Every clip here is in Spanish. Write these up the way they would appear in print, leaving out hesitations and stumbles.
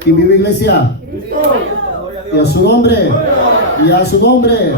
¿Quién vive, iglesia? Y a su nombre. Y a su nombre.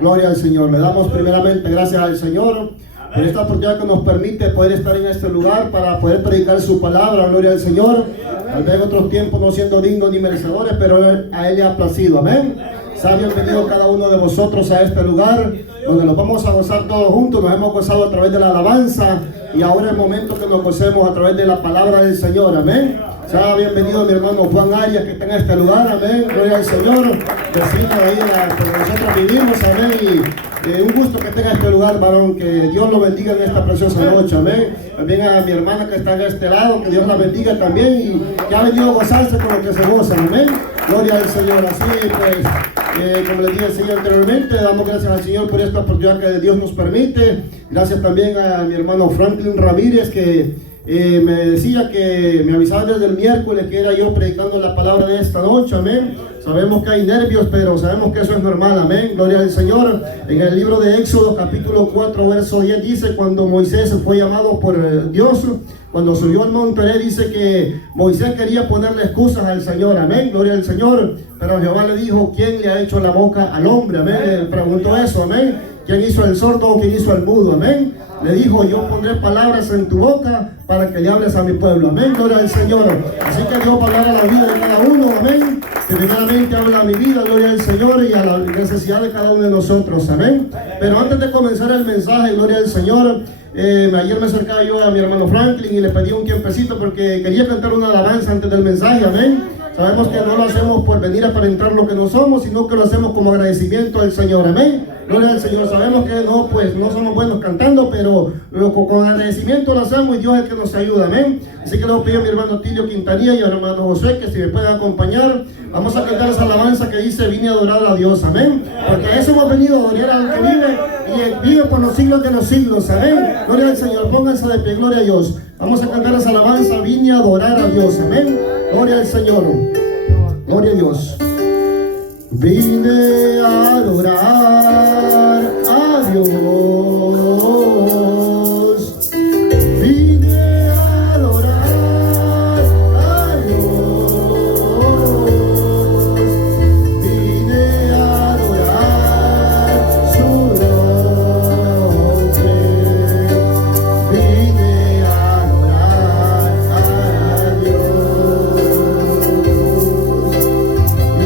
Gloria al Señor. Le damos primeramente gracias al Señor por esta oportunidad que nos permite poder estar en este lugar para poder predicar su palabra. Gloria al Señor. Tal vez en otros tiempos no siendo dignos ni merecedores, pero a Él le ha placido. Amén. Sea bienvenido cada uno de vosotros a este lugar donde nos vamos a gozar todos juntos. Nos hemos gozado a través de la alabanza y ahora es el momento que nos gocemos a través de la palabra del Señor. Amén. Sea bienvenido mi hermano Juan Arias, que está en este lugar. Amén. Gloria al Señor. Vecino ahí donde nosotros vivimos. Amén. Y un gusto que tenga este lugar, varón. Que Dios lo bendiga en esta preciosa noche. Amén. También a mi hermana que está en este lado, que Dios la bendiga también y que ha venido a gozarse con lo que se gozan. Amén. Gloria al Señor. Así pues, como les dije anteriormente, damos gracias al Señor por esta oportunidad que Dios nos permite. Gracias también a mi hermano Franklin Ramírez, que me decía que me avisaba desde el miércoles que era yo predicando la palabra de esta noche. Amén. Sabemos que hay nervios, pero sabemos que eso es normal. Amén. Gloria al Señor. En el libro de Éxodo capítulo 4 verso 10 dice: cuando Moisés fue llamado por Dios, cuando subió al monte, dice que Moisés quería ponerle excusas al Señor. Amén. Gloria al Señor. Pero Jehová le dijo: ¿quién le ha hecho la boca al hombre? Amén. Le preguntó eso. Amén. ¿Quién hizo el sordo o quién hizo el mudo? Amén. Le dijo: yo pondré palabras en tu boca para que le hables a mi pueblo. Amén. Gloria al Señor. Así que Dios va a hablar a la vida de cada uno. Amén. Que primeramente habla a mi vida, gloria al Señor, y a la necesidad de cada uno de nosotros. Amén. Pero antes de comenzar el mensaje, gloria al Señor, ayer me acercaba yo a mi hermano Franklin y le pedí un tiempecito porque quería cantar una alabanza antes del mensaje. Amén. Sabemos que no lo hacemos por venir a aparentar lo que no somos, sino que lo hacemos como agradecimiento al Señor. Amén. Gloria al Señor. Sabemos que no somos buenos cantando, pero con agradecimiento lo hacemos y Dios es el que nos ayuda. Amén. Así que le pido a mi hermano Tilio Quintanilla y a mi hermano José que si me pueden acompañar, vamos a cantar esa alabanza que dice: vine a adorar a Dios. Amén. Porque a eso hemos venido, a adorar al que vive y vive por los siglos de los siglos. Amén. Gloria al Señor. Pónganse de pie. Gloria a Dios. Vamos a cantar esa alabanza: vine a adorar a Dios. Amén. Gloria al Señor. Gloria a Dios. Vine a adorar a Dios. Vine a adorar a Dios. Vine a adorar su nombre. Vine a adorar a Dios. Vine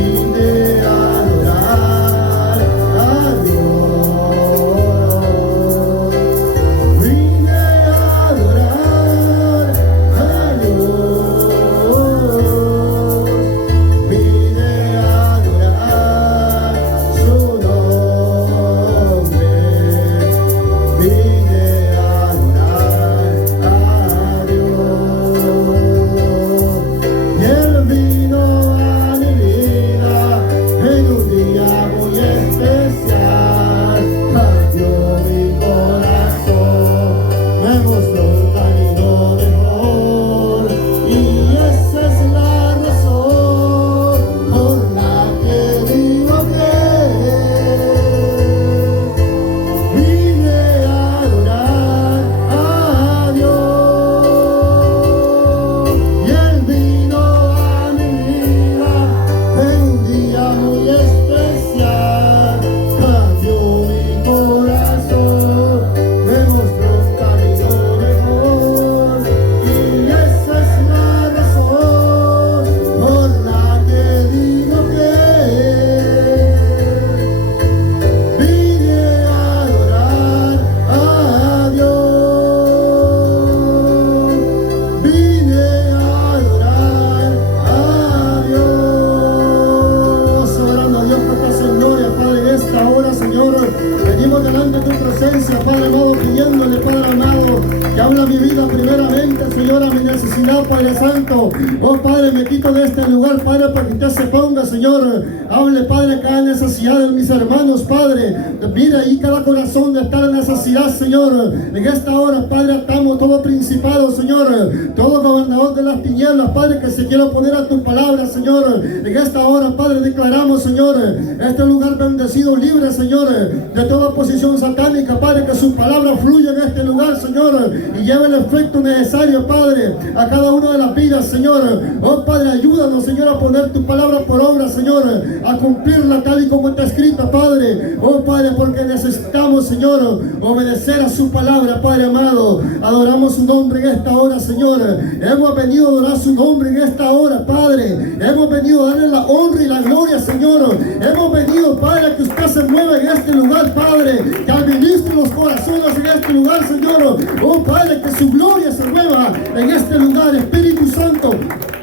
a Padre Santo. Oh Padre, me quito de este lugar, Padre, para que usted se ponga, Señor. Hable, Padre, cada necesidad de mis hermanos, Padre. Mira ahí cada corazón de estar en necesidad, Señor. En esta hora, Padre, atamos todo principado, Señor, todo gobernador de las tinieblas, Padre, que se quiera oponer a tu palabra, Señor. En esta hora, Padre, declaramos, Señor, este lugar bendecido, libre, Señor, de toda oposición satánica, Padre, que su palabra fluya en este lugar, Señor, y lleve el efecto necesario, Padre, a cada una de las vidas, Señor. Oh, Padre, ayúdanos, Señor, a poner tu palabra por obra, Señor, a cumplirla tal y como está escrita, Padre. Oh, Padre, porque necesitamos, Señor, obedecer a su palabra, Padre amado. Adoramos su nombre en esta hora, Señor. Hemos venido a adorar su nombre en esta hora, Padre. Hemos venido a darle la honra y la gloria, Señor. Hemos venido, Padre, a que usted se mueva en este lugar, Padre, que administre los corazones en este lugar, Señor. Oh, Padre, que su gloria se mueva en este lugar. Espíritu Santo,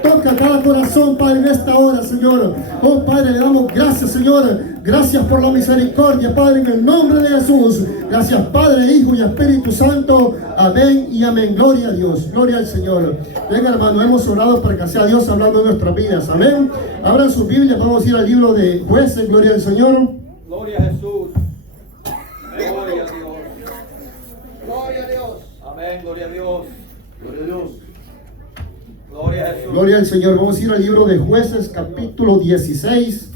toca cada corazón, Padre, en esta hora, Señor. Oh, Padre, le damos gracias, Señor. Gracias por la misericordia, Padre, en el nombre de Jesús. Gracias, Padre, Hijo y Espíritu Santo. Amén y amén. Gloria a Dios, gloria al Señor. Venga, hermano, hemos orado para que sea Dios hablando en nuestras vidas. Amén. Abran sus Biblias, vamos a ir al libro de Jueces. Gloria al Señor. Gloria a Jesús. Gloria a Dios. Gloria a Dios. Amén, gloria a Dios. Gloria a Dios. Gloria a Jesús. Gloria al Señor. Vamos a ir al libro de Jueces, capítulo 16.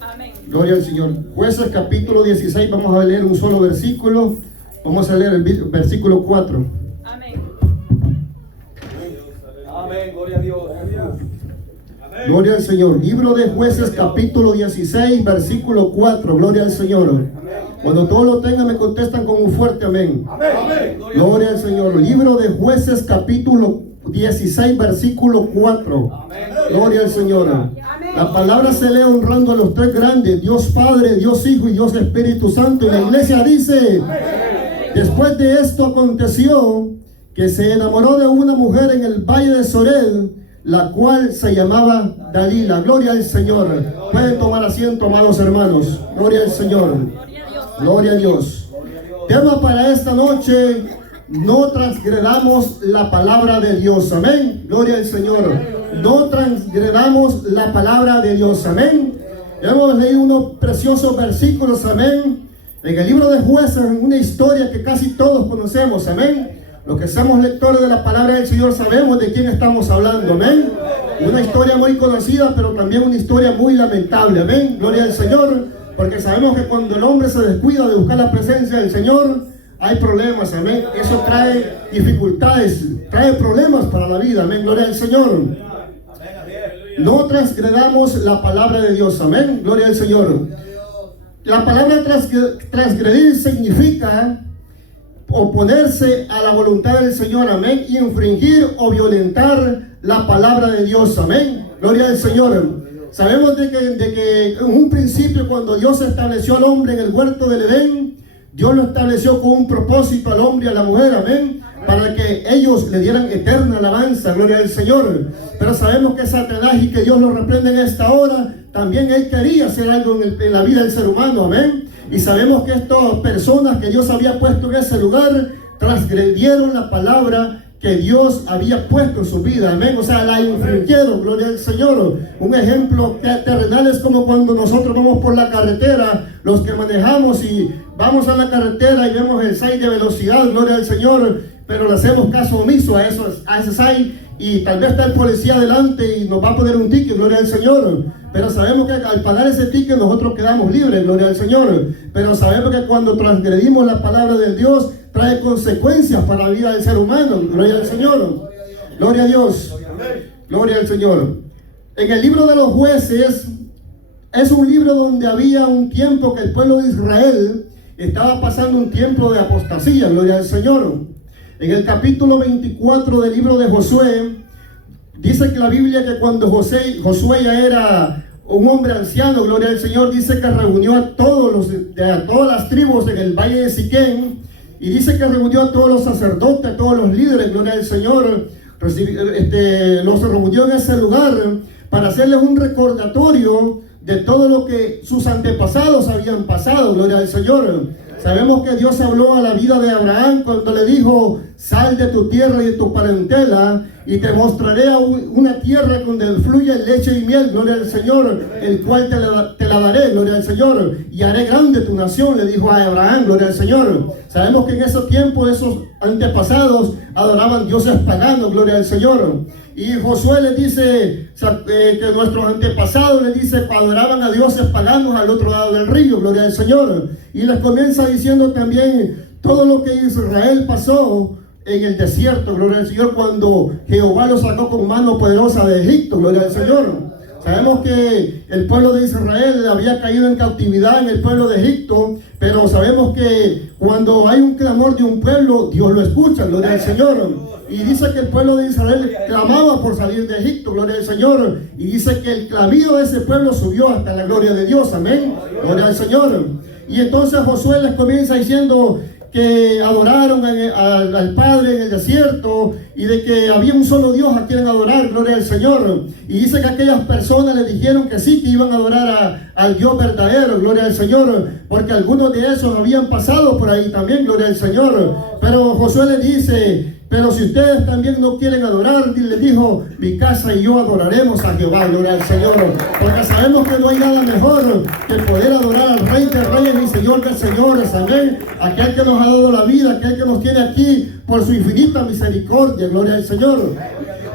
Amén. Gloria al Señor. Jueces, capítulo 16. Vamos a leer un solo versículo. Vamos a leer el versículo 4. Amén. Amén, gloria a Dios. Gloria al Señor. Libro de Jueces, capítulo 16, versículo 4. Gloria al Señor. Cuando todos lo tengan, me contestan con un fuerte amén. Amén. Gloria al Señor. Libro de Jueces, capítulo 16, versículo 4. Gloria al Señor. La palabra se lee honrando a los tres grandes: Dios Padre, Dios Hijo y Dios Espíritu Santo. Y la iglesia dice: después de esto aconteció que se enamoró de una mujer en el valle de Sorel, la cual se llamaba Dalila. Gloria al Señor. Pueden tomar asiento, amados hermanos. Gloria al Señor. Gloria a Dios. Tema para esta noche: no transgredamos la palabra de Dios. Amén. Gloria al Señor. No transgredamos la palabra de Dios. Amén. Hemos leído unos preciosos versículos. Amén. En el libro de Jueces, una historia que casi todos conocemos. Amén. Los que somos lectores de la palabra del Señor sabemos de quién estamos hablando. Amén. Una historia muy conocida, pero también una historia muy lamentable. Amén. Gloria al Señor. Porque sabemos que cuando el hombre se descuida de buscar la presencia del Señor, hay problemas. Amén. Eso trae dificultades, trae problemas para la vida. Amén. Gloria al Señor. No transgredamos la palabra de Dios. Amén. Gloria al Señor. La palabra transgredir significa oponerse a la voluntad del Señor. Amén. Y infringir o violentar la palabra de Dios. Amén. Gloria al Señor. Sabemos de que en un principio, cuando Dios estableció al hombre en el huerto del Edén, Dios lo estableció con un propósito al hombre y a la mujer. Amén. Para que ellos le dieran eterna alabanza. Gloria al Señor. Pero sabemos que Satanás, y que Dios lo reprende en esta hora, también él quería hacer algo en la vida del ser humano. Amén. Y sabemos que estas personas que Dios había puesto en ese lugar transgredieron la palabra que Dios había puesto en su vida. Amén. O sea, la infringieron. Gloria al Señor. Un ejemplo terrenal es como cuando nosotros vamos por la carretera, los que manejamos y vamos a la carretera y vemos el 6 de velocidad. Gloria al Señor. Pero le hacemos caso omiso a ese 6, y tal vez está el policía delante y nos va a poner un ticket. Gloria al Señor. Pero sabemos que al pagar ese ticket nosotros quedamos libres. Gloria al Señor. Pero sabemos que cuando transgredimos la palabra de Dios, trae consecuencias para la vida del ser humano. Gloria al Señor. Gloria a Dios. Gloria al Señor. En el libro de los Jueces, es un libro donde había un tiempo que el pueblo de Israel estaba pasando un tiempo de apostasía. Gloria al Señor. En el capítulo 24 del libro de Josué, dice que la Biblia que cuando Josué ya era un hombre anciano, gloria al Señor, dice que reunió a todas las tribus en el valle de Siquén, y dice que reunió a todos los sacerdotes, a todos los líderes, gloria al Señor, los reunió en ese lugar para hacerles un recordatorio de todo lo que sus antepasados habían pasado. Gloria al Señor. Sabemos que Dios habló a la vida de Abraham cuando le dijo: sal de tu tierra y de tu parentela y te mostraré una tierra donde fluye leche y miel, gloria al Señor, el cual te la daré, gloria al Señor, y haré grande tu nación, le dijo a Abraham, gloria al Señor. Sabemos que en ese tiempo esos antepasados adoraban dioses paganos, gloria al Señor. Y Josué le dice que nuestros antepasados, le dice, adoraban a dioses paganos al otro lado del río, gloria al Señor. Y les comienza diciendo también todo lo que Israel pasó en el desierto, gloria al Señor, cuando Jehová los sacó con mano poderosa de Egipto, gloria al Señor. Sabemos que el pueblo de Israel había caído en cautividad en el pueblo de Egipto, pero sabemos que cuando hay un clamor de un pueblo, Dios lo escucha, gloria al Señor. Y dice que el pueblo de Israel clamaba por salir de Egipto, gloria al Señor. Y dice que el clavido de ese pueblo subió hasta la gloria de Dios, amén, gloria al Señor. Y entonces Josué les comienza diciendo que adoraron al Padre en el desierto y de que había un solo Dios a quien adorar, gloria al Señor. Y dice que aquellas personas le dijeron que sí, que iban a adorar al Dios verdadero, gloria al Señor, porque algunos de esos habían pasado por ahí también, gloria al Señor. Pero Josué le dice: pero si ustedes también no quieren adorar, le dijo, mi casa y yo adoraremos a Jehová, gloria al Señor. Porque sabemos que no hay nada mejor que poder adorar al Rey de Reyes y Señor de Señores, amén. Aquel que nos ha dado la vida, aquel que nos tiene aquí por su infinita misericordia, gloria al Señor.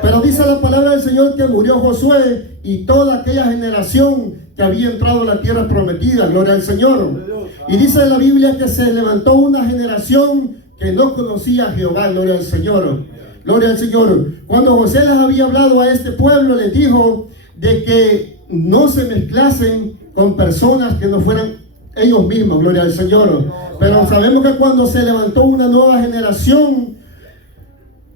Pero dice la palabra del Señor que murió Josué y toda aquella generación que había entrado a la tierra prometida, gloria al Señor. Y dice en la Biblia que se levantó una generación que no conocía a Jehová, gloria al Señor, gloria al Señor. Cuando José les había hablado a este pueblo, les dijo de que no se mezclasen con personas que no fueran ellos mismos, gloria al Señor. Pero sabemos que cuando se levantó una nueva generación,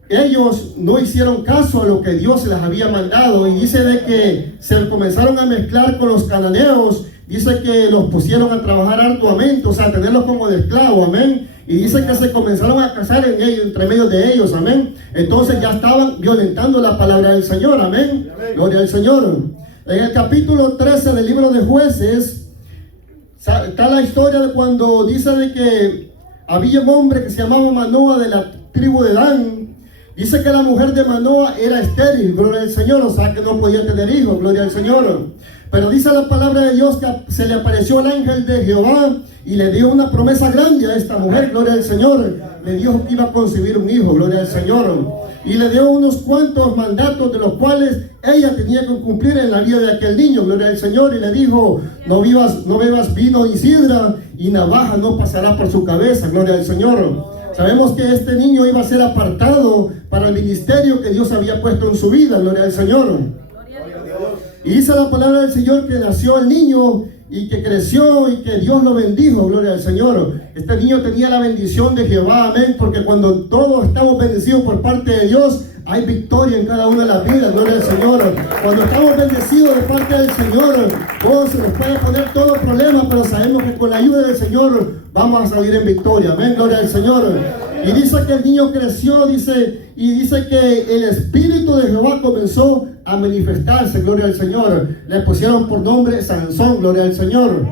ellos no hicieron caso a lo que Dios les había mandado, y dice de que se comenzaron a mezclar con los cananeos. Dice que los pusieron a trabajar arduamente, o sea, a tenerlos como de esclavos, amén. Y dice que se comenzaron a casar en ellos, entre medio de ellos, amén. Entonces ya estaban violentando la palabra del Señor, amén. Gloria al Señor. En el capítulo 13 del libro de Jueces está la historia de cuando dice de que había un hombre que se llamaba Manoa, de la tribu de Dan. Dice que la mujer de Manoa era estéril, gloria al Señor, o sea que no podía tener hijos, gloria al Señor. Pero dice la palabra de Dios que se le apareció el ángel de Jehová y le dio una promesa grande a esta mujer, gloria al Señor. Le dijo que iba a concebir un hijo, gloria al Señor. Y le dio unos cuantos mandatos de los cuales ella tenía que cumplir en la vida de aquel niño, gloria al Señor. Y le dijo: no bebas vino ni sidra, y navaja no pasará por su cabeza, gloria al Señor. Sabemos que este niño iba a ser apartado para el ministerio que Dios había puesto en su vida, gloria al Señor. Y dice la palabra del Señor que nació el niño y que creció y que Dios lo bendijo, gloria al Señor. Este niño tenía la bendición de Jehová, amén, porque cuando todos estamos bendecidos por parte de Dios, hay victoria en cada una de las vidas, gloria al Señor. Cuando estamos bendecidos de parte del Señor, se nos puede poner todo problema, pero sabemos que con la ayuda del Señor vamos a salir en victoria, amén, gloria al Señor. Y dice que el niño creció, dice que el Espíritu de Jehová comenzó a manifestarse, gloria al Señor. Le pusieron por nombre Sansón, gloria al Señor.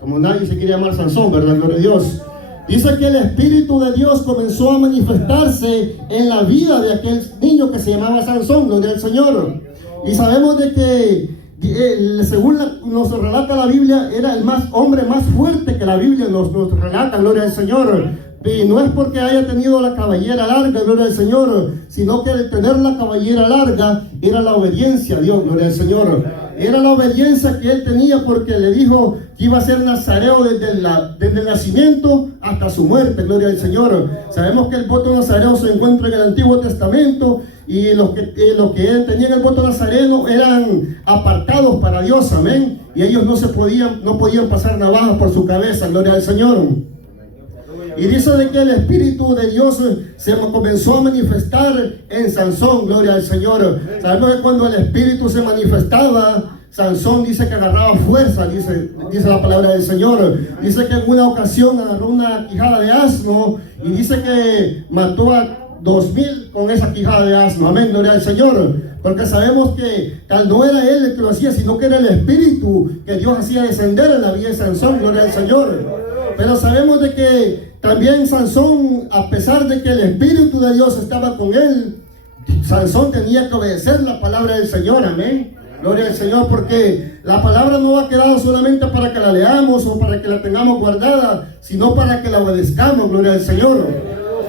Como nadie se quiere llamar Sansón, ¿verdad? Gloria a Dios. Dice que el Espíritu de Dios comenzó a manifestarse en la vida de aquel niño que se llamaba Sansón, gloria al Señor. Y sabemos de que según nos relata la Biblia, era el hombre más fuerte que la Biblia nos relata, gloria al Señor. Y no es porque haya tenido la cabellera larga, gloria al Señor, sino que el tener la cabellera larga era la obediencia a Dios, gloria al Señor. Era la obediencia que él tenía, porque le dijo que iba a ser nazareo desde el nacimiento hasta su muerte, gloria al Señor. Sabemos que el voto nazareo se encuentra en el Antiguo Testamento, y los que tenían el voto nazareno eran apartados para Dios, amén. Y ellos no podían pasar navajas por su cabeza, gloria al Señor. Y dice de que el Espíritu de Dios se comenzó a manifestar en Sansón, gloria al Señor. Sabemos que cuando el Espíritu se manifestaba, Sansón dice que agarraba fuerza, dice la palabra del Señor. Dice que en una ocasión agarró una quijada de asno y dice que mató a 2000 con esa quijada de asno, amén, gloria al Señor. Porque sabemos que tal no era él el que lo hacía, sino que era el Espíritu que Dios hacía descender en la vida de Sansón, gloria al Señor. Pero sabemos de que también Sansón, a pesar de que el Espíritu de Dios estaba con él, Sansón tenía que obedecer la palabra del Señor, amén. Gloria al Señor, porque la palabra no ha quedado solamente para que la leamos o para que la tengamos guardada, sino para que la obedezcamos, gloria al Señor.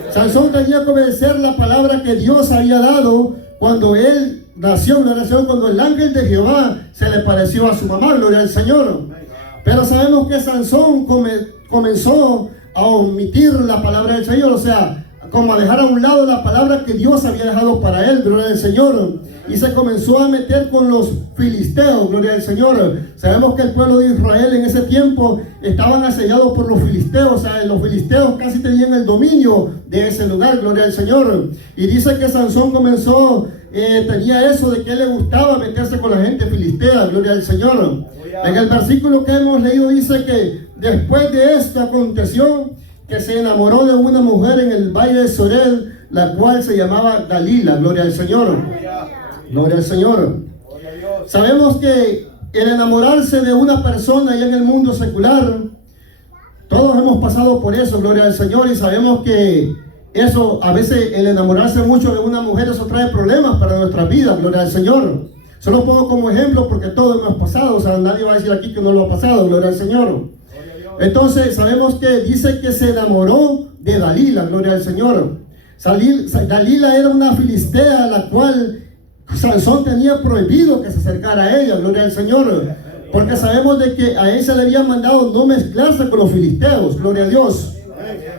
Sansón tenía que obedecer la palabra que Dios había dado cuando él nació, cuando el ángel de Jehová se le pareció a su mamá, gloria al Señor. Pero sabemos que Sansón comenzó a omitir la palabra del Señor, o sea, como a dejar a un lado la palabra que Dios había dejado para él, gloria al Señor, y se comenzó a meter con los filisteos, gloria al Señor. Sabemos que el pueblo de Israel en ese tiempo estaban asediados por los filisteos, o sea, los filisteos casi tenían el dominio de ese lugar, gloria al Señor. Y dice que Sansón comenzó, tenía eso de que él le gustaba meterse con la gente filistea, gloria al Señor. En el versículo que hemos leído dice que después de esto aconteció que se enamoró de una mujer en el valle de Sorel, la cual se llamaba Dalila, gloria al Señor. Gloria al Señor. Sabemos que el enamorarse de una persona allá en el mundo secular, todos hemos pasado por eso, gloria al Señor, y sabemos que eso, a veces el enamorarse mucho de una mujer, eso trae problemas para nuestra vida, gloria al Señor. Solo pongo como ejemplo porque todos hemos pasado, o sea, nadie va a decir aquí que no lo ha pasado, gloria al Señor. Entonces sabemos que dice que se enamoró de Dalila, gloria al Señor. Dalila era una filistea a la cual Sansón tenía prohibido que se acercara a ella, gloria al Señor, porque sabemos de que a ella le habían mandado no mezclarse con los filisteos, gloria a Dios.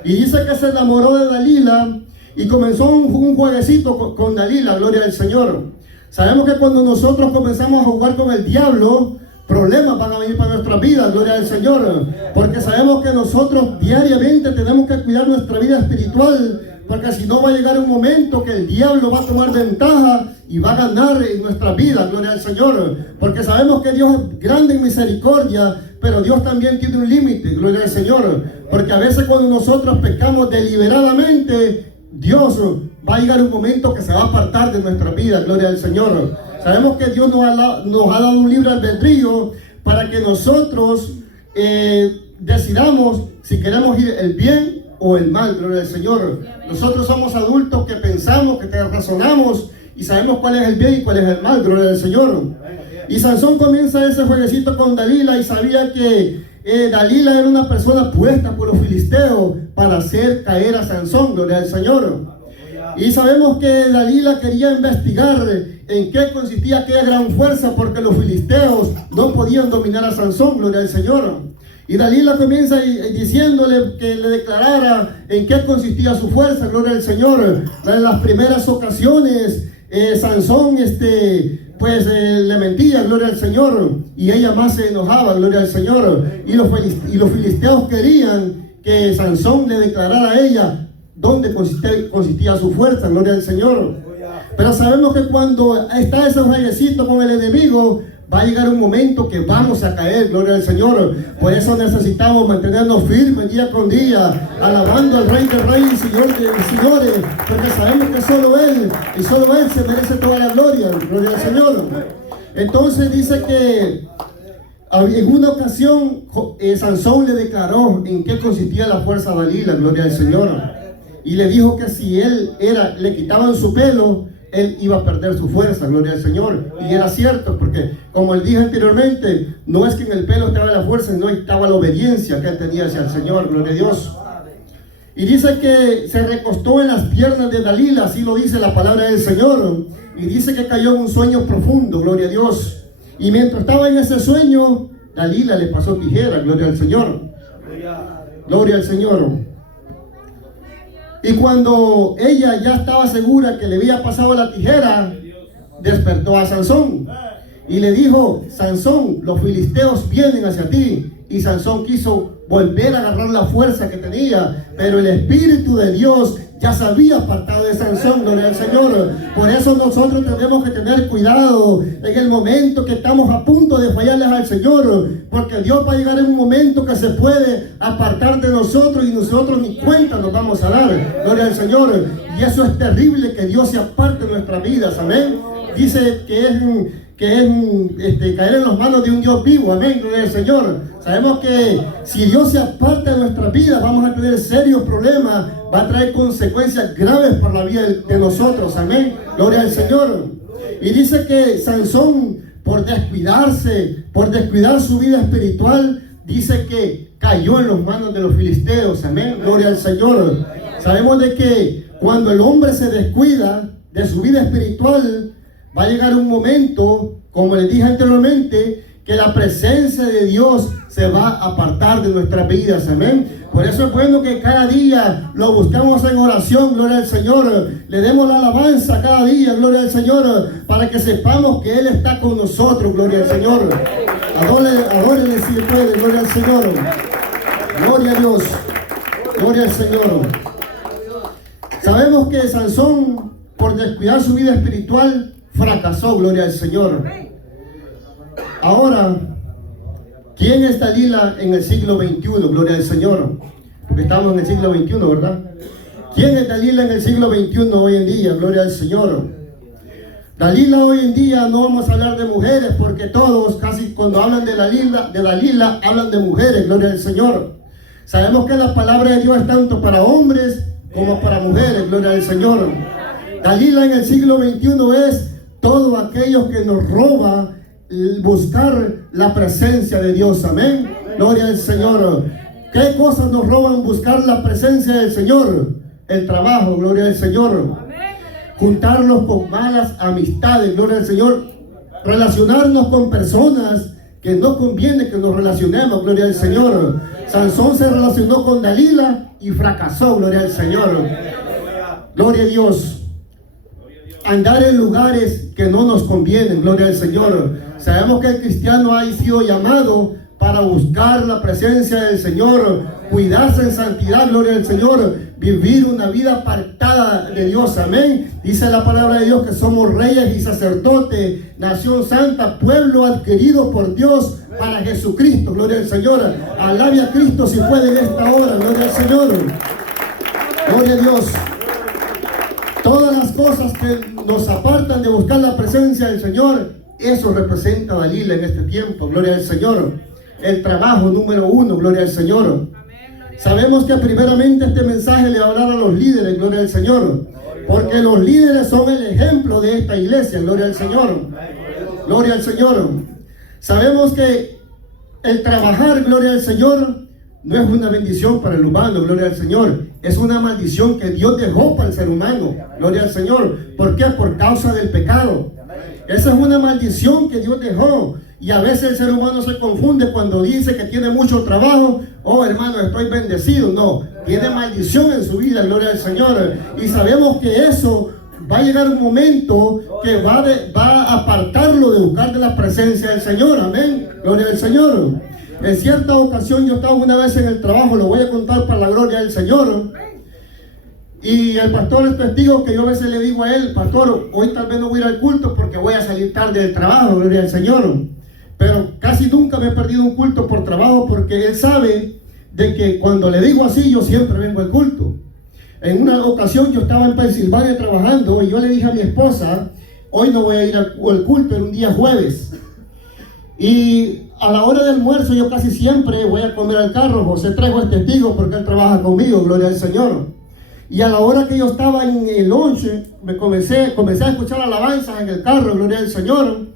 Y dice que se enamoró de Dalila y comenzó un jueguecito con Dalila, gloria al Señor. Sabemos que cuando nosotros comenzamos a jugar con el diablo, problemas van a venir para nuestra vida, gloria al Señor, porque sabemos que nosotros diariamente tenemos que cuidar nuestra vida espiritual, porque si no va a llegar un momento que el diablo va a tomar ventaja y va a ganar en nuestra vida, gloria al Señor, porque sabemos que Dios es grande en misericordia, pero Dios también tiene un límite, gloria al Señor, porque a veces cuando nosotros pecamos deliberadamente, Dios va a llegar un momento que se va a apartar de nuestra vida, gloria al Señor. Sabemos que Dios nos ha dado un libre albedrío para que nosotros decidamos si queremos ir el bien o el mal, gloria al Señor. Nosotros somos adultos que pensamos, que razonamos y sabemos cuál es el bien y cuál es el mal, gloria al Señor. Y Sansón comienza ese jueguecito con Dalila y sabía que Dalila era una persona puesta por los filisteos para hacer caer a Sansón, gloria al Señor. Y sabemos que Dalila quería investigar en qué consistía aquella gran fuerza, porque los filisteos no podían dominar a Sansón, gloria al Señor. Y Dalila comienza diciéndole que le declarara en qué consistía su fuerza, gloria al Señor. En las primeras ocasiones, Sansón le mentía, gloria al Señor, y ella más se enojaba, gloria al Señor. Y los filisteos querían que Sansón le declarara a ella dónde consistía su fuerza, gloria al Señor. Pero sabemos que cuando está ese jueguecito con el enemigo, va a llegar un momento que vamos a caer, gloria al Señor. Por eso necesitamos mantenernos firmes día con día, alabando al Rey de Reyes y Señor de Señores, porque sabemos que solo Él, y solo Él se merece toda la gloria, gloria al Señor. Entonces dice que en una ocasión Sansón le declaró en qué consistía la fuerza de Dalila, gloria al Señor. Y le dijo que si le quitaban su pelo, él iba a perder su fuerza, gloria al Señor. Y era cierto, porque como él dije anteriormente, no es que en el pelo estaba la fuerza, sino estaba la obediencia que él tenía hacia el Señor, gloria a Dios. Y dice que se recostó en las piernas de Dalila, así lo dice la palabra del Señor. Y dice que cayó en un sueño profundo, gloria a Dios. Y mientras estaba en ese sueño, Dalila le pasó tijera, gloria al Señor. Gloria al Señor. Y cuando ella ya estaba segura que le había pasado la tijera, despertó a Sansón y le dijo: Sansón, los filisteos vienen hacia ti. Y Sansón quiso volver a agarrar la fuerza que tenía, pero el Espíritu de Dios ya se había apartado de Sansón, gloria al Señor. Por eso nosotros tenemos que tener cuidado en el momento que estamos a punto de fallarles al Señor, porque Dios va a llegar en un momento que se puede apartar de nosotros y nosotros ni cuenta nos vamos a dar, gloria al Señor. Y eso es terrible, que Dios se aparte de nuestras vidas, amén. Dice que es caer en las manos de un Dios vivo, amén, gloria al Señor. Sabemos que si Dios se aparta de nuestras vidas, vamos a tener serios problemas, va a traer consecuencias graves para la vida de nosotros, amén, gloria al Señor. Y dice que Sansón, por descuidarse, por descuidar su vida espiritual, dice que cayó en las manos de los filisteos, amén, gloria al Señor. Sabemos de que cuando el hombre se descuida de su vida espiritual, va a llegar un momento, como les dije anteriormente, que la presencia de Dios se va a apartar de nuestras vidas, amén. Por eso es bueno que cada día lo buscamos en oración, gloria al Señor. Le demos la alabanza cada día, gloria al Señor, para que sepamos que Él está con nosotros, gloria al Señor. Adórenle si puede, gloria al Señor. Gloria a Dios, gloria al Señor. Sabemos que Sansón, por descuidar su vida espiritual, fracasó, gloria al Señor. Ahora, ¿quién es Dalila en el siglo XXI? Gloria al Señor. Porque estamos en el siglo XXI, ¿verdad? ¿Quién es Dalila en el siglo XXI hoy en día? Gloria al Señor. Dalila hoy en día, no vamos a hablar de mujeres, porque todos casi cuando hablan de Dalila hablan de mujeres, gloria al Señor. Sabemos que la palabra de Dios es tanto para hombres como para mujeres, gloria al Señor. Dalila en el siglo XXI es todo aquello que nos roba buscar la presencia de Dios, amén, gloria al Señor. ¿Qué cosas nos roban buscar la presencia del Señor? El trabajo, gloria al Señor. Juntarnos con malas amistades, gloria al Señor. Relacionarnos con personas que no conviene que nos relacionemos, gloria al Señor. Sansón se relacionó con Dalila y fracasó, gloria al Señor. Gloria a Dios. Andar en lugares que no nos convienen, gloria al Señor. Sabemos que el cristiano ha sido llamado para buscar la presencia del Señor, cuidarse en santidad, gloria al Señor, vivir una vida apartada de Dios, amén. Dice la palabra de Dios que somos reyes y sacerdotes, nación santa, pueblo adquirido por Dios para Jesucristo, gloria al Señor. Alabe a Cristo si puede en esta hora, gloria al Señor. Gloria a Dios. Todas las cosas que nos apartan de buscar la presencia del Señor, eso representa a Dalila en este tiempo, gloria al Señor. El trabajo número 1, gloria al Señor. Sabemos que primeramente este mensaje le va a hablar a los líderes, gloria al Señor, porque los líderes son el ejemplo de esta iglesia, gloria al Señor. Gloria al Señor. Sabemos que el trabajar, gloria al Señor, no es una bendición para el humano, gloria al Señor. Es una maldición que Dios dejó para el ser humano, gloria al Señor. ¿Por qué? Por causa del pecado. Esa es una maldición que Dios dejó. Y a veces el ser humano se confunde cuando dice que tiene mucho trabajo. Oh, hermano, estoy bendecido. No, tiene maldición en su vida, gloria al Señor. Y sabemos que eso va a llegar un momento que va a apartarlo de buscar de la presencia del Señor. Amén, gloria al Señor. En cierta ocasión yo estaba una vez en el trabajo, lo voy a contar para la gloria del Señor. Y el pastor es testigo que yo a veces le digo a él: pastor, hoy tal vez no voy a ir al culto porque voy a salir tarde del trabajo, gloria al Señor. Pero casi nunca me he perdido un culto por trabajo, porque él sabe de que cuando le digo así, yo siempre vengo al culto. En una ocasión yo estaba en Pensilvania trabajando y yo le dije a mi esposa: hoy no voy a ir al culto, en un día jueves. Y a la hora del almuerzo yo casi siempre voy a comer al carro. José Trejo es testigo porque él trabaja conmigo, gloria al Señor. Y a la hora que yo estaba en el lonche, comencé a escuchar alabanzas en el carro, gloria al Señor.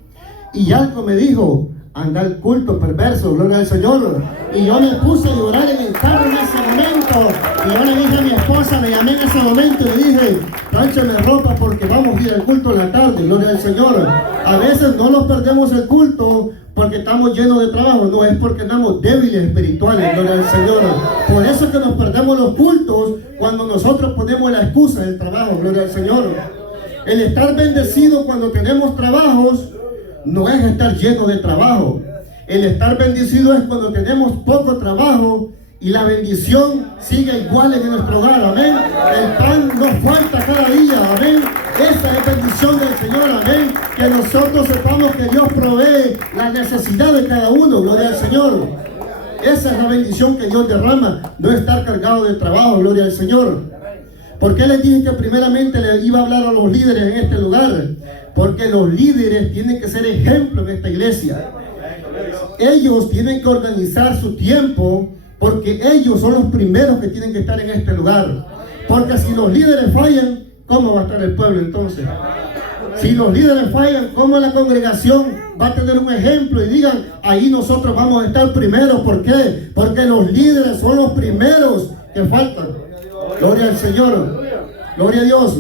Y algo me dijo: anda al culto, perverso, gloria al Señor. Y yo me puse a llorar en el carro en ese momento. Y yo le dije a mi esposa, le llamé en ese momento y le dije: tráncheme ropa porque vamos a ir al culto en la tarde, gloria al Señor. A veces no nos perdemos el culto porque estamos llenos de trabajo, no, es porque estamos débiles espirituales, gloria al Señor. Por eso es que nos perdemos los cultos cuando nosotros ponemos la excusa del trabajo, gloria al Señor. El estar bendecido cuando tenemos trabajos no es estar lleno de trabajo. El estar bendecido es cuando tenemos poco trabajo y la bendición sigue igual en nuestro hogar, amén. El pan nos falta cada día, amén. Esa es bendición del Señor, amén. Que nosotros sepamos que Dios provee la necesidad de cada uno, gloria al Señor. Esa es la bendición que Dios derrama, no estar cargado de trabajo, gloria al Señor. ¿Por qué les dije que primeramente le iba a hablar a los líderes en este lugar? Porque los líderes tienen que ser ejemplo en esta iglesia. Ellos tienen que organizar su tiempo, porque ellos son los primeros que tienen que estar en este lugar. Porque si los líderes fallan, ¿cómo va a estar el pueblo entonces? Si los líderes fallan, ¿cómo la congregación va a tener un ejemplo y digan, ahí nosotros vamos a estar primeros? ¿Por qué? Porque los líderes son los primeros que faltan. Gloria al Señor. Gloria a Dios.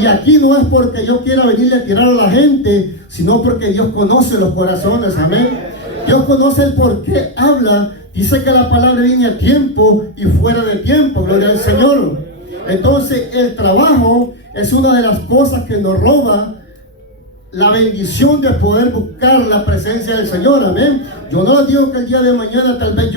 Y aquí no es porque yo quiera venirle a tirar a la gente, sino porque Dios conoce los corazones. Amén. Dios conoce el por qué habla. Dice que la palabra viene a tiempo y fuera de tiempo. Gloria al Señor. Entonces el trabajo es una de las cosas que nos roba la bendición de poder buscar la presencia del Señor. Amén. Yo no les digo que el día de mañana tal vez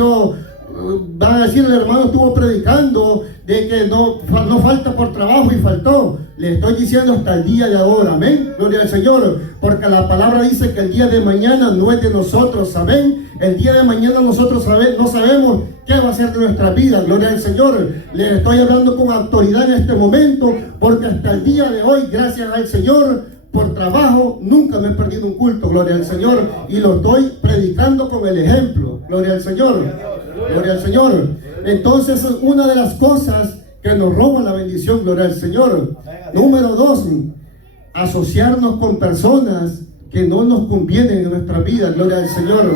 van a decir, el hermano estuvo predicando de que no falta por trabajo y faltó. Le estoy diciendo hasta el día de ahora. Amén. Gloria al Señor. Porque la palabra dice que el día de mañana no es de nosotros. Amén. El día de mañana nosotros no sabemos qué va a ser de nuestra vida. Gloria al Señor. Les estoy hablando con autoridad en este momento, porque hasta el día de hoy, gracias al Señor, por trabajo, nunca me he perdido un culto, gloria al Señor, y lo estoy predicando con el ejemplo, gloria al Señor, gloria al Señor. Entonces, una de las cosas que nos roban la bendición, gloria al Señor. Número 2, asociarnos con personas que no nos convienen en nuestra vida, gloria al Señor.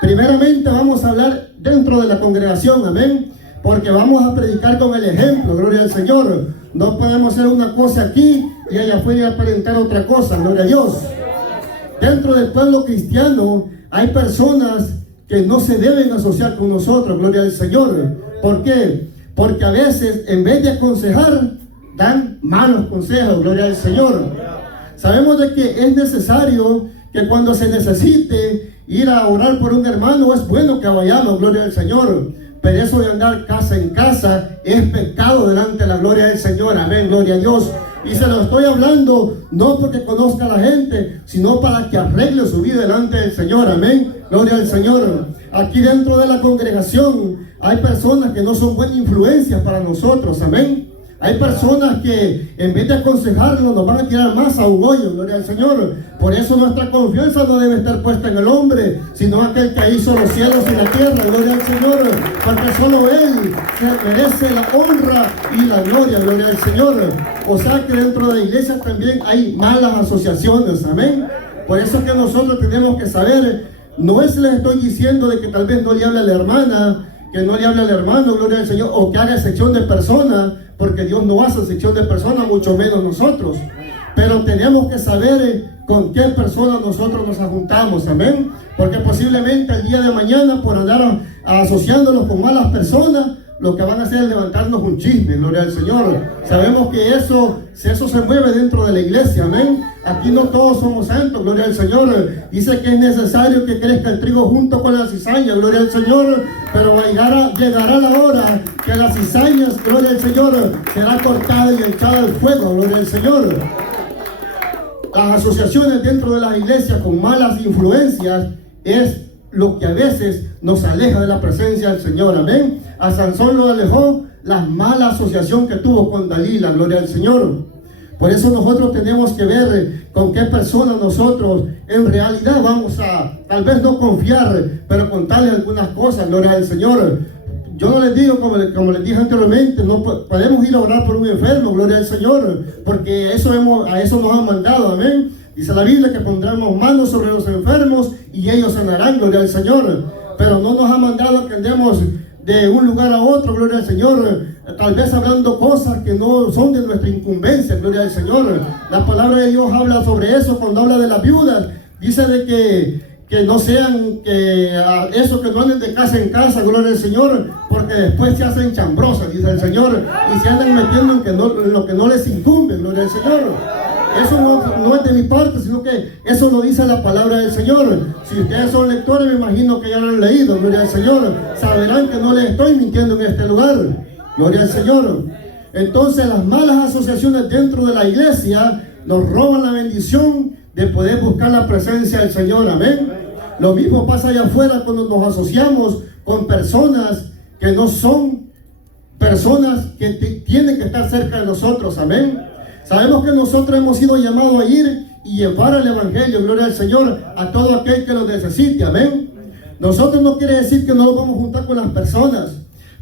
Primeramente vamos a hablar dentro de la congregación, amén, porque vamos a predicar con el ejemplo, gloria al Señor. No podemos hacer una cosa aquí y allá afuera aparentar otra cosa, gloria a Dios. Dentro del pueblo cristiano hay personas que no se deben asociar con nosotros, gloria al Señor. ¿Por qué? Porque a veces, en vez de aconsejar, dan malos consejos, gloria al Señor. Sabemos de que es necesario que cuando se necesite ir a orar por un hermano, es bueno que vayamos, gloria al Señor. Pero eso de andar casa en casa es pecado delante de la gloria del Señor. Amén, gloria a Dios. Y se lo estoy hablando no porque conozca a la gente, sino para que arregle su vida delante del Señor. Amén, gloria al Señor. Aquí dentro de la congregación hay personas que no son buena influencia para nosotros. Amén. Hay personas que en vez de aconsejarnos nos van a tirar más a un hoyo, gloria al Señor. Por eso nuestra confianza no debe estar puesta en el hombre, sino aquel que hizo los cielos y la tierra, gloria al Señor. Porque solo Él se merece la honra y la gloria, gloria al Señor. O sea que dentro de la iglesia también hay malas asociaciones, amén. Por eso que nosotros tenemos que saber, no es les estoy diciendo de que tal vez no le hable a la hermana, que no le hable al hermano, gloria al Señor, o que haga excepción de personas, porque Dios no hace excepción de personas, mucho menos nosotros. Pero tenemos que saber con qué personas nosotros nos juntamos, amén. Porque posiblemente el día de mañana, por andar asociándonos con malas personas, lo que van a hacer es levantarnos un chisme, gloria al Señor. Sabemos que eso se mueve dentro de la iglesia, amén. Aquí no todos somos santos, gloria al Señor. Dice que es necesario que crezca el trigo junto con la cizaña, gloria al Señor. Pero llegará la hora que las cizañas, gloria al Señor, será cortada y echada al fuego, gloria al Señor. Las asociaciones dentro de las iglesias con malas influencias es lo que a veces nos aleja de la presencia del Señor, amén. A Sansón lo alejó la mala asociación que tuvo con Dalila, gloria al Señor. Por eso nosotros tenemos que ver con qué personas nosotros en realidad vamos a, tal vez no confiar, pero contarles algunas cosas, gloria al Señor. Yo no les digo, como les dije anteriormente, no podemos ir a orar por un enfermo, gloria al Señor, porque a eso nos han mandado, amén. Dice la Biblia que pondremos manos sobre los enfermos y ellos sanarán, gloria al Señor. Pero no nos ha mandado que andemos de un lugar a otro, gloria al Señor, tal vez hablando cosas que no son de nuestra incumbencia, gloria al Señor. La palabra de Dios habla sobre eso cuando habla de las viudas. Dice de que no sean, eso que no anden de casa en casa, gloria al Señor, porque después se hacen chambrosas, dice el Señor, y se andan metiendo en lo que no les incumbe, gloria al Señor. Eso no es de mi parte, sino que eso lo dice la palabra del Señor. Si ustedes son lectores, me imagino que ya lo han leído, gloria al Señor. Saberán que no les estoy mintiendo en este lugar, gloria al Señor. Entonces las malas asociaciones dentro de la iglesia nos roban la bendición de poder buscar la presencia del Señor, amén. Lo mismo pasa allá afuera cuando nos asociamos con personas que no son personas que tienen que estar cerca de nosotros, amén. Sabemos que nosotros hemos sido llamados a ir y llevar el evangelio, gloria al Señor, a todo aquel que lo necesite, amén. Nosotros no quiere decir que no nos vamos a juntar con las personas,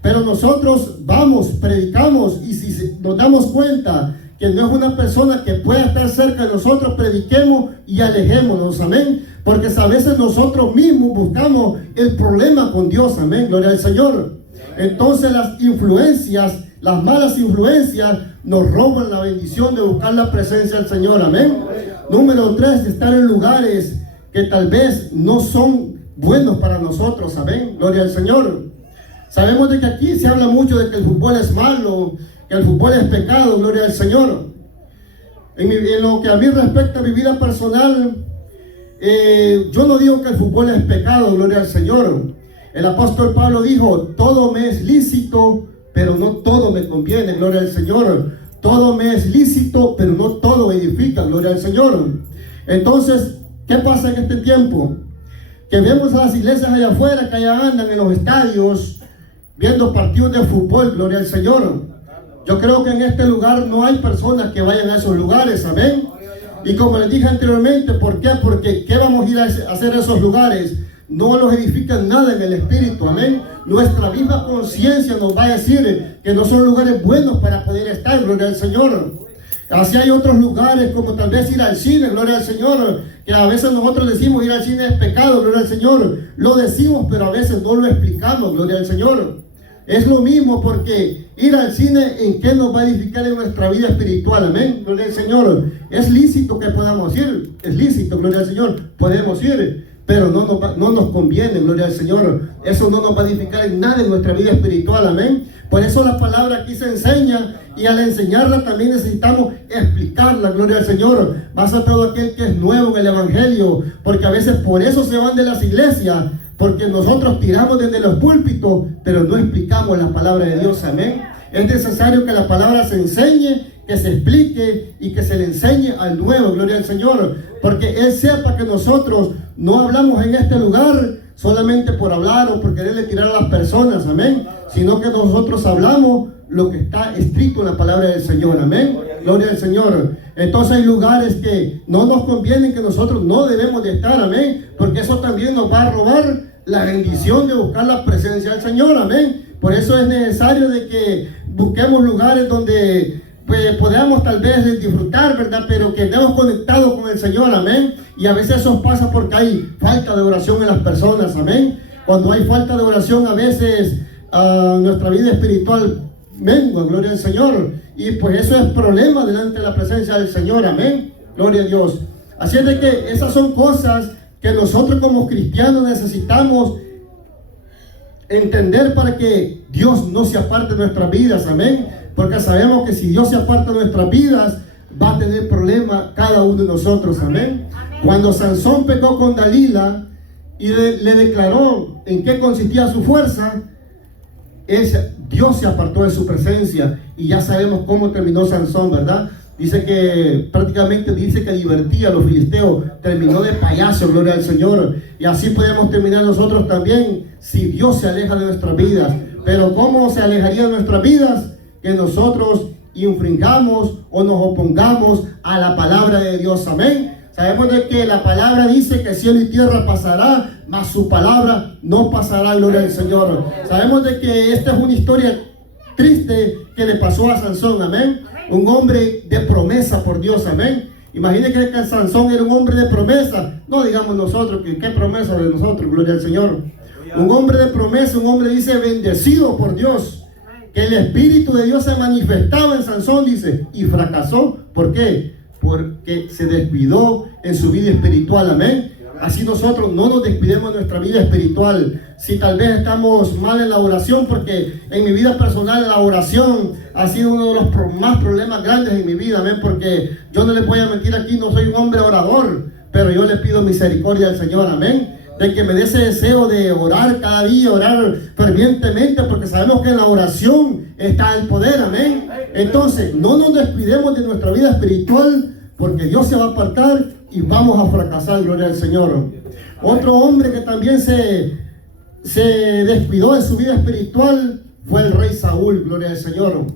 pero nosotros vamos, predicamos, y si nos damos cuenta que no es una persona que pueda estar cerca de nosotros, prediquemos y alejémonos, amén. Porque a veces nosotros mismos buscamos el problema con Dios, amén, gloria al Señor. Entonces las influencias, las malas influencias nos roban la bendición de buscar la presencia del Señor, amén. Número 3, estar en lugares que tal vez no son buenos para nosotros, amén, gloria al Señor. Sabemos de que aquí se habla mucho de que el fútbol es malo, que el fútbol es pecado, gloria al Señor. En lo que a mí respecta a mi vida personal, yo no digo que el fútbol es pecado, gloria al Señor. El apóstol Pablo dijo, todo me es lícito, pero no todo me conviene, gloria al Señor. Todo me es lícito, pero no todo edifica, gloria al Señor. Entonces, ¿qué pasa en este tiempo? Que vemos a las iglesias allá afuera, que allá andan en los estadios, viendo partidos de fútbol, gloria al Señor. Yo creo que en este lugar no hay personas que vayan a esos lugares, amén. Y como les dije anteriormente, ¿por qué? Porque ¿qué vamos a ir a hacer a esos lugares? No nos edifican nada en el espíritu, amén. Nuestra misma conciencia nos va a decir que no son lugares buenos para poder estar, gloria al Señor. Así hay otros lugares, como tal vez ir al cine, gloria al Señor, que a veces nosotros decimos ir al cine es pecado, gloria al Señor. Lo decimos, pero a veces no lo explicamos, gloria al Señor. Es lo mismo, porque ir al cine, ¿en qué nos va a edificar en nuestra vida espiritual? Amén, gloria al Señor. Es lícito que podamos ir, es lícito, gloria al Señor, podemos ir, pero no nos conviene, gloria al Señor. Eso no nos va a edificar en nada en nuestra vida espiritual, amén. Por eso la palabra aquí se enseña, y al enseñarla también necesitamos explicarla, gloria al Señor. Más a todo aquel que es nuevo en el evangelio, porque a veces por eso se van de las iglesias, porque nosotros tiramos desde los púlpitos, pero no explicamos la palabra de Dios, amén. Es necesario que la palabra se enseñe, que se explique y que se le enseñe al nuevo, gloria al Señor, porque Él sepa que nosotros no hablamos en este lugar solamente por hablar o por quererle tirar a las personas, amén, sino que nosotros hablamos lo que está escrito en la palabra del Señor, amén, gloria al Señor. Entonces hay lugares que no nos convienen, que nosotros no debemos de estar, amén, porque eso también nos va a robar la bendición de buscar la presencia del Señor, amén. Por eso es necesario de que busquemos lugares donde pues podamos tal vez disfrutar, ¿verdad? Pero que estemos conectados con el Señor, amén. Y a veces eso pasa porque hay falta de oración en las personas, amén. Cuando hay falta de oración, a veces nuestra vida espiritual mengua, gloria al Señor. Y pues eso es problema delante de la presencia del Señor, amén. Gloria a Dios. Así es de que esas son cosas que nosotros como cristianos necesitamos entender para que Dios no se aparte de nuestras vidas, amén. Porque sabemos que si Dios se aparta de nuestras vidas, va a tener problemas cada uno de nosotros, amén. Cuando Sansón pecó con Dalila y le declaró en qué consistía su fuerza, Dios se apartó de su presencia, y ya sabemos cómo terminó Sansón, ¿verdad? Dice que prácticamente que divertía a los filisteos, terminó de payaso, gloria al Señor. Y así podemos terminar nosotros también si Dios se aleja de nuestras vidas. Pero ¿cómo se alejaría de nuestras vidas? Que nosotros infringamos o nos opongamos a la palabra de Dios, amén. Sabemos de que la palabra dice que cielo y tierra pasará, mas su palabra no pasará, gloria al Señor. Sabemos de que esta es una historia triste que le pasó a Sansón, amén. Un hombre de promesa por Dios, amén. Imagínense que Sansón era un hombre de promesa. No digamos nosotros, que qué promesa de nosotros, gloria al Señor. Un hombre de promesa, un hombre dice bendecido por Dios. Que el Espíritu de Dios se manifestaba en Sansón, dice, y fracasó. ¿Por qué? Porque se descuidó en su vida espiritual, amén. Así nosotros no nos descuidemos de nuestra vida espiritual. Si tal vez estamos mal en la oración, porque en mi vida personal la oración ha sido uno de los más problemas grandes en mi vida, amén. Porque yo no les voy a mentir aquí, no soy un hombre orador, pero yo le pido misericordia al Señor, amén. De que me dé ese deseo de orar cada día, orar fervientemente, porque sabemos que en la oración está el poder, amén. Entonces, no nos descuidemos de nuestra vida espiritual, porque Dios se va a apartar y vamos a fracasar, gloria al Señor. Otro hombre que también se descuidó de su vida espiritual fue el rey Saúl, gloria al Señor.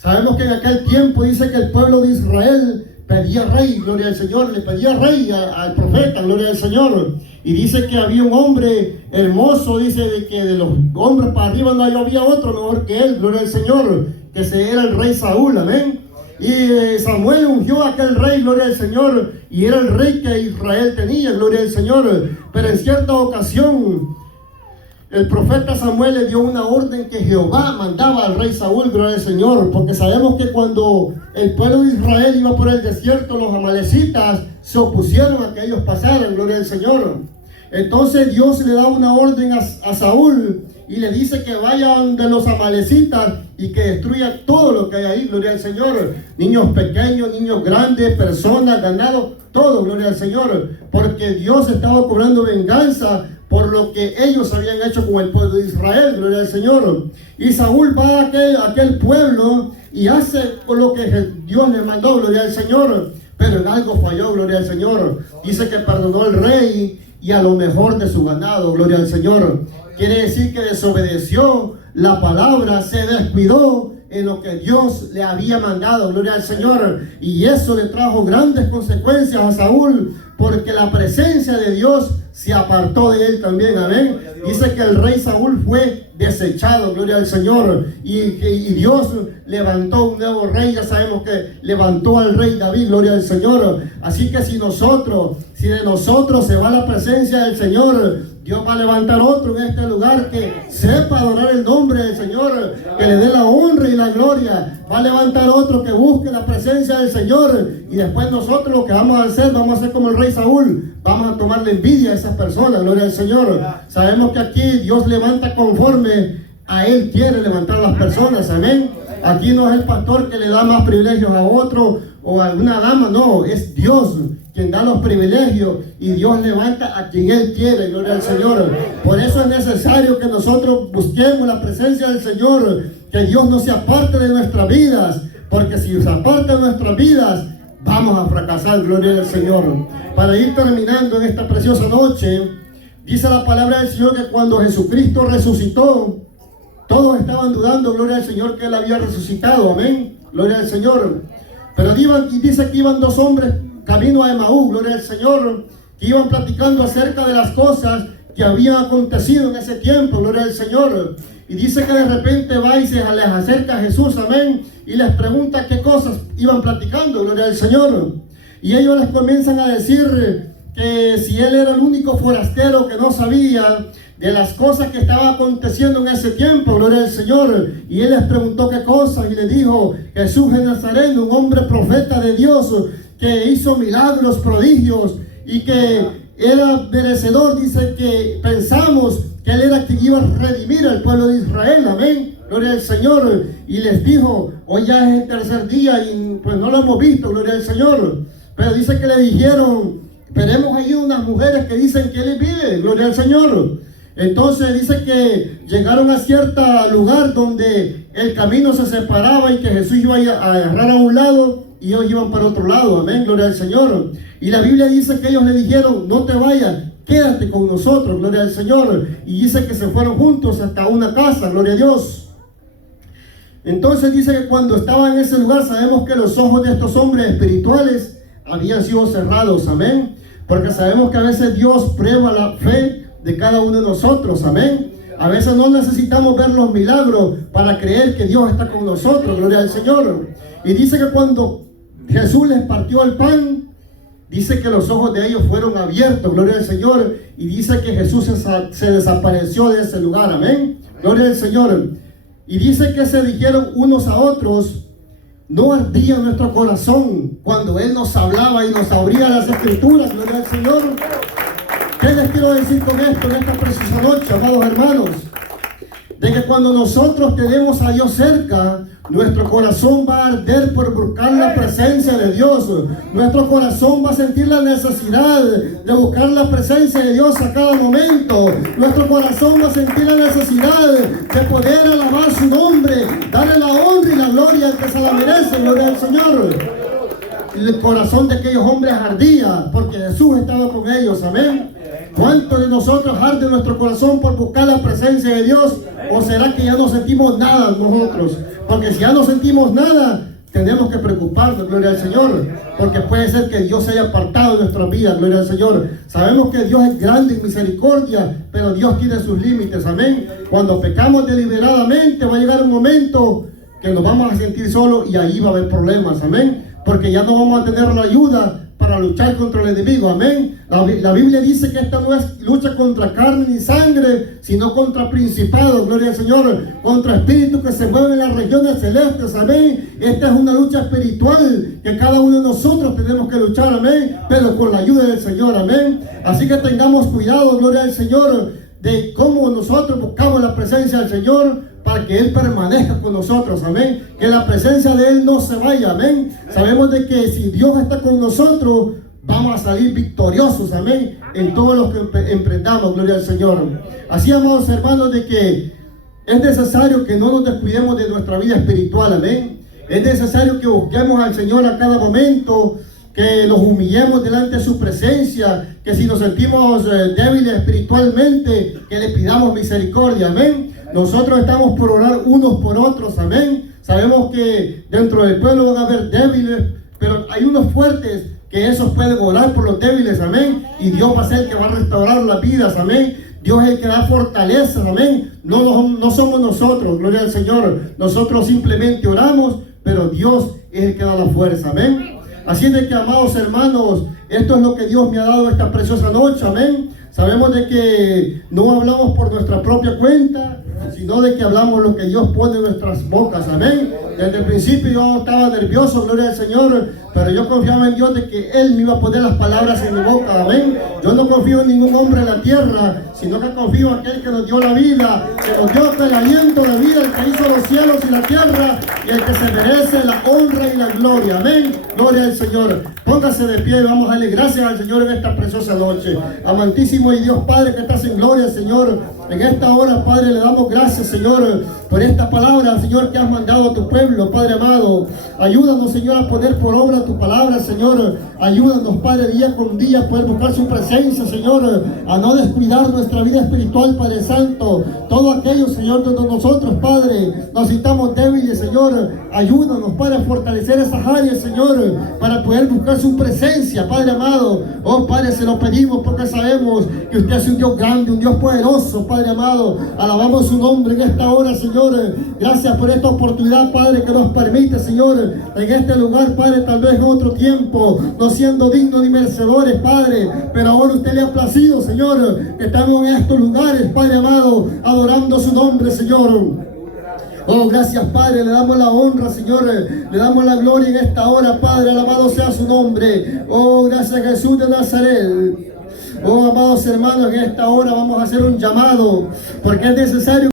Sabemos que en aquel tiempo dice que el pueblo de Israel pedía rey, gloria al Señor, le pedía rey al profeta, gloria al Señor. Y dice que había un hombre hermoso, dice de que de los hombres para arriba no había otro mejor que él, gloria al Señor, que ese era el rey Saúl, amén. Y Samuel ungió a aquel rey, gloria al Señor, y era el rey que Israel tenía, gloria al Señor. Pero en cierta ocasión, el profeta Samuel le dio una orden que Jehová mandaba al rey Saúl, gloria al Señor, porque sabemos que cuando el pueblo de Israel iba por el desierto, los amalecitas se opusieron a que ellos pasaran, gloria al Señor. Entonces Dios le da una orden a Saúl y le dice que vayan de los amalecitas y que destruya todo lo que hay ahí, gloria al Señor. Niños pequeños, niños grandes, personas, ganado, todo, gloria al Señor. Porque Dios estaba cobrando venganza por lo que ellos habían hecho con el pueblo de Israel, gloria al Señor. Y Saúl va a aquel pueblo y hace con lo que Dios le mandó, gloria al Señor. Pero en algo falló, gloria al Señor. Dice que perdonó al rey y a lo mejor de su ganado, gloria al Señor. Quiere decir que desobedeció la palabra, se descuidó en lo que Dios le había mandado, gloria al Señor. Y eso le trajo grandes consecuencias a Saúl, porque la presencia de Dios se apartó de él también, amén. Dice que el rey Saúl fue desechado, gloria al Señor, y Dios levantó un nuevo rey. Ya sabemos que levantó al rey David, gloria al Señor. Así que si de nosotros se va la presencia del Señor, Dios va a levantar otro en este lugar que sepa adorar el nombre del Señor, que le dé la honra y la gloria. Va a levantar otro que busque la presencia del Señor, y después nosotros lo que vamos a hacer como el rey Saúl, vamos a tomarle envidia a esas personas, gloria al Señor. Sabemos que aquí Dios levanta conforme a Él quiere levantar a las personas, amén. Aquí no es el pastor que le da más privilegios a otro o a una dama, no, es Dios quien da los privilegios, y Dios levanta a quien Él quiere, gloria al Señor. Por eso es necesario que nosotros busquemos la presencia del Señor, que Dios no se aparte de nuestras vidas, porque si se aparta de nuestras vidas, vamos a fracasar, gloria al Señor. Para ir terminando en esta preciosa noche, dice la palabra del Señor que cuando Jesucristo resucitó, todos estaban dudando, gloria al Señor, que Él había resucitado, amén, gloria al Señor. Pero dice que iban dos hombres camino a Emaús, gloria al Señor, que iban platicando acerca de las cosas que habían acontecido en ese tiempo, gloria al Señor. Y dice que de repente va y se les acerca a Jesús, amén, y les pregunta qué cosas iban platicando, gloria al Señor. Y ellos les comienzan a decir que si Él era el único forastero que no sabía de las cosas que estaban aconteciendo en ese tiempo, gloria al Señor. Y Él les preguntó qué cosas, y le dijo: Jesús de Nazaret, un hombre profeta de Dios, que hizo milagros, prodigios, y que era merecedor, dice que pensamos que Él era quien iba a redimir al pueblo de Israel, amén, gloria al Señor. Y les dijo: hoy ya es el tercer día y pues no lo hemos visto, gloria al Señor. Pero dice que le dijeron: veremos allí unas mujeres que dicen que Él vive, gloria al Señor. Entonces dice que llegaron a cierto lugar donde el camino se separaba y que Jesús iba a agarrar a un lado y ellos iban para otro lado, amén, gloria al Señor. Y la Biblia dice que ellos le dijeron: no te vayas, quédate con nosotros, gloria al Señor. Y dice que se fueron juntos hasta una casa, gloria a Dios. Entonces dice que cuando estaban en ese lugar, sabemos que los ojos de estos hombres espirituales habían sido cerrados, amén, porque sabemos que a veces Dios prueba la fe de cada uno de nosotros, amén. A veces no necesitamos ver los milagros para creer que Dios está con nosotros, gloria al Señor. Y dice que cuando Jesús les partió el pan, dice que los ojos de ellos fueron abiertos, gloria al Señor. Y dice que Jesús se desapareció de ese lugar, amén, gloria al Señor. Y dice que se dijeron unos a otros: no ardía nuestro corazón cuando Él nos hablaba y nos abría las Escrituras, gloria al Señor. ¿Qué les quiero decir con esto en esta preciosa noche, amados hermanos? De que cuando nosotros tenemos a Dios cerca, nuestro corazón va a arder por buscar la presencia de Dios. Nuestro corazón va a sentir la necesidad de buscar la presencia de Dios a cada momento. Nuestro corazón va a sentir la necesidad de poder alabar su nombre, darle la honra y la gloria al que se la merece, gloria al Señor. El corazón de aquellos hombres ardía porque Jesús estaba con ellos, amén. ¿Cuántos de nosotros arde nuestro corazón por buscar la presencia de Dios ¿O será que ya no sentimos nada nosotros? Porque si ya no sentimos nada, tenemos que preocuparnos, gloria al Señor, porque puede ser que Dios se haya apartado de nuestras vidas, gloria al Señor. Sabemos que Dios es grande en misericordia, pero Dios tiene sus límites, amén. Cuando pecamos deliberadamente va a llegar un momento que nos vamos a sentir solos y ahí va a haber problemas, amén, porque ya no vamos a tener la ayuda para luchar contra el enemigo, amén. La Biblia dice que esta no es lucha contra carne ni sangre, sino contra principados, gloria al Señor, contra espíritus que se mueven en las regiones celestes, amén. Esta es una lucha espiritual que cada uno de nosotros tenemos que luchar, amén, pero con la ayuda del Señor, amén. Así que tengamos cuidado, gloria al Señor, de cómo nosotros buscamos la presencia del Señor, para que Él permanezca con nosotros, amén, que la presencia de Él no se vaya, amén. Sabemos de que si Dios está con nosotros, vamos a salir victoriosos, amén, en todo lo que emprendamos, gloria al Señor. Así, amados hermanos, de que es necesario que no nos descuidemos de nuestra vida espiritual, amén. Es necesario que busquemos al Señor a cada momento, que nos humillemos delante de su presencia, que si nos sentimos débiles espiritualmente, que le pidamos misericordia, amén. Nosotros estamos por orar unos por otros, amén. Sabemos que dentro del pueblo van a haber débiles, pero hay unos fuertes que esos pueden orar por los débiles, amén. Y Dios va a ser el que va a restaurar las vidas, amén. Dios es el que da fortaleza, amén. No somos nosotros, gloria al Señor. Nosotros simplemente oramos, pero Dios es el que da la fuerza, amén. Así de que, amados hermanos, esto es lo que Dios me ha dado esta preciosa noche, amén. Sabemos de que no hablamos por nuestra propia cuenta, sino de que hablamos lo que Dios pone en nuestras bocas, amén. Desde el principio yo estaba nervioso, gloria al Señor, pero yo confiaba en Dios de que Él me iba a poner las palabras en mi boca, amén. Yo no confío en ningún hombre en la tierra, sino que confío en aquel que nos dio la vida, que nos dio el aliento de vida, el que hizo los cielos y la tierra, y el que se merece la honra y la gloria, amén. Gloria al Señor. Póngase de pie y vamos a darle gracias al Señor en esta preciosa noche. Amantísimo y Dios Padre que estás en gloria, Señor, en esta hora, Padre, le damos gracias, Señor, por esta palabra, Señor, que has mandado a tu pueblo, Padre amado. Ayúdanos, Señor, a poner por obra tu palabra, Señor. Ayúdanos, Padre, día con día a poder buscar su presencia, Señor, a no descuidar nuestra vida espiritual, Padre Santo. Todo aquello, Señor, donde nosotros, Padre, nos sintamos débiles, Señor, ayúdanos, Padre, a fortalecer esas áreas, Señor, para poder buscar su presencia, Padre amado. Oh, Padre, se lo pedimos porque sabemos que usted es un Dios grande, un Dios poderoso, Padre amado. Alabamos su nombre en esta hora, Señor. Gracias por esta oportunidad, Padre, que nos permite, Señor, en este lugar, Padre, tal vez en otro tiempo, no siendo dignos ni merecedores, Padre, pero ahora usted le ha placido, Señor, que estamos en estos lugares, Padre amado, adorando su nombre, Señor. Oh, gracias, Padre, le damos la honra, Señor, le damos la gloria en esta hora, Padre, alabado sea su nombre. Oh, gracias, Jesús de Nazaret. Oh, amados hermanos, en esta hora vamos a hacer un llamado, porque es necesario